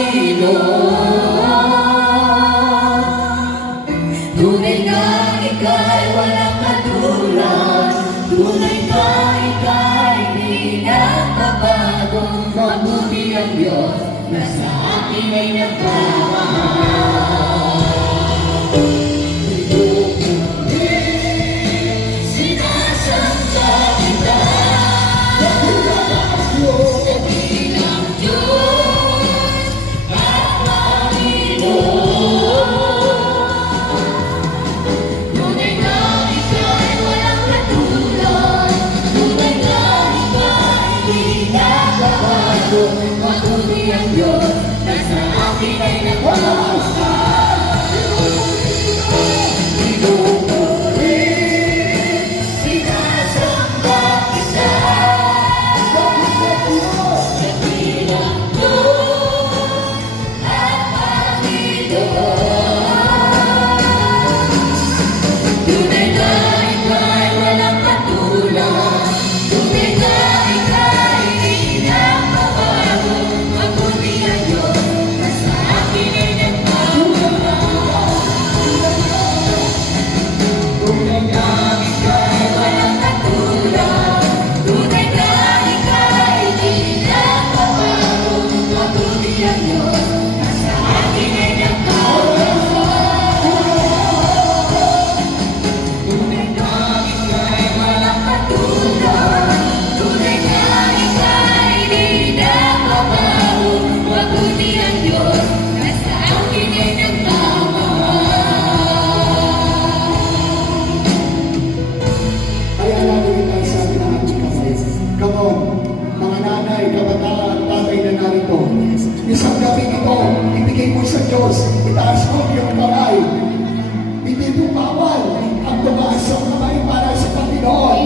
Panginoon. Tunay na ika'y walang katulad, tunay na ika'y di nagbabago. Mabuti ang Diyos na sa akin ay nagmamahal. Sinasamba kita sa bilang Diyos at Panginoon. Tunay na ika'y walang katulad, tunay na ika'y di nagbabago. Mabuti ang Diyos na sa akin ay nagmamahal. Isang gabi ito, ibigay mo sa Diyos, itaas mo yung kamay. Hindi mo bawal ang tumaas ang kamay para sa Panginoon.